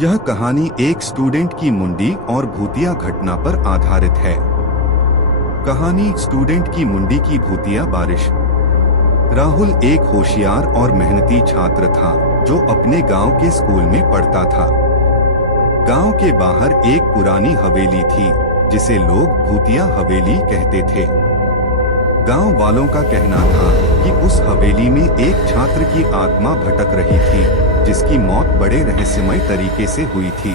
यह कहानी एक स्टूडेंट की मुंडी और भूतिया घटना पर आधारित है। कहानी स्टूडेंट की मुंडी की भूतिया बारिश। राहुल एक होशियार और मेहनती छात्र था जो अपने गांव के स्कूल में पढ़ता था। गांव के बाहर एक पुरानी हवेली थी जिसे लोग भूतिया हवेली कहते थे। गांव वालों का कहना था कि उस हवेली में एक छात्र की आत्मा भटक रही थी जिसकी मौत बड़े रहस्यमय तरीके से हुई थी।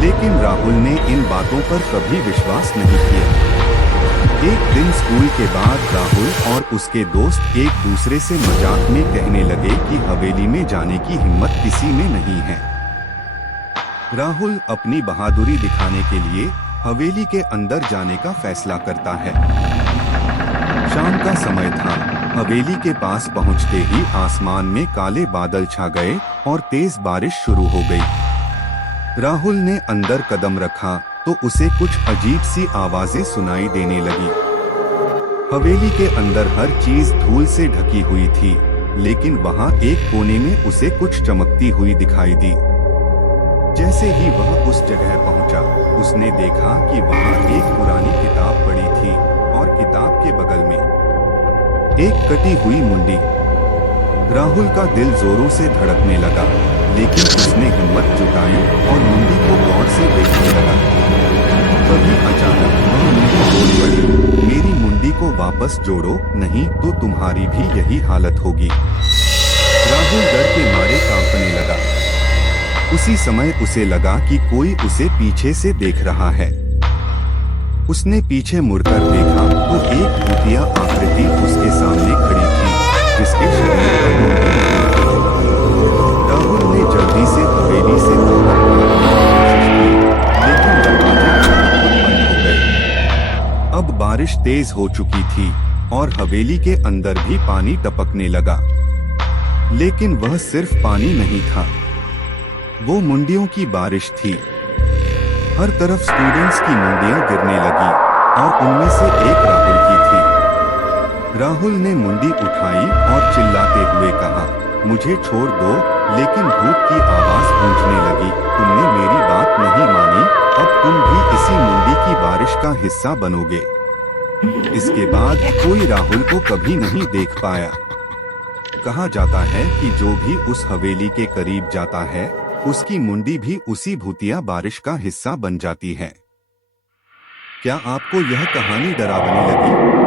लेकिन राहुल ने इन बातों पर कभी विश्वास नहीं किया। एक दिन स्कूल के बाद राहुल और उसके दोस्त एक दूसरे से मजाक में कहने लगे कि हवेली में जाने की हिम्मत किसी में नहीं है। राहुल अपनी बहादुरी दिखाने के लिए हवेली के अंदर जाने का फैसला करता है। शाम का समय था। हवेली के पास पहुंचते ही आसमान में काले बादल छा गए और तेज बारिश शुरू हो गई। राहुल ने अंदर कदम रखा तो उसे कुछ अजीब सी आवाजें सुनाई देने लगी। हवेली के अंदर हर चीज धूल से ढकी हुई थी, लेकिन वहां एक कोने में उसे कुछ चमकती हुई दिखाई दी। जैसे ही वह उस जगह पहुंचा, उसने देखा कि वहां एक पुरानी किताब पड़ी थी और किताब के बगल में एक कटी हुई मुंडी। राहुल का दिल जोरों से धड़कने लगा, लेकिन उसने हिम्मत जुटाई और मुंडी को गौर से देखने लगा। तभी अचानक वह मुंडी बोल पड़ी, मेरी मुंडी को वापस जोड़ो, नहीं तो तुम्हारी भी यही हालत होगी। राहुल डर के मारे कांपने लगा। उसी समय उसे लगा कि कोई उसे पीछे से देख रहा है। उसने पीछे मुड़कर देखा तो एक भूतिया आकृति उसके सामने खड़ी थी जिसके शरीर पर मुंडी नहीं थी। राहुल ने जल्दी से हवेली से बाहर निकलने की कोशिश की, लेकिन दरवाजे खुद बंद हो गए। अब बारिश तेज हो चुकी थी और हवेली के अंदर भी पानी टपकने लगा, लेकिन वह सिर्फ पानी नहीं था, वो मुंडियों की बारिश थी। हर तरफ स्टूडेंट्स की मुंडियां गिरने लगी और उनमें से एक राहुल की थी। राहुल ने मुंडी उठाई और चिल्लाते हुए कहा, मुझे छोड़ दो, लेकिन भूत की आवाज गूंजने लगी, तुमने मेरी बात नहीं मानी, अब तुम भी इसी मुंडी की बारिश का हिस्सा बनोगे। इसके बाद कोई राहुल को कभी नहीं देख पाया। कहा जाता है कि जो भी उस हवेली के करीब जाता है उसकी मुंडी भी उसी भूतिया बारिश का हिस्सा बन जाती है। क्या आपको यह कहानी डरावनी लगी?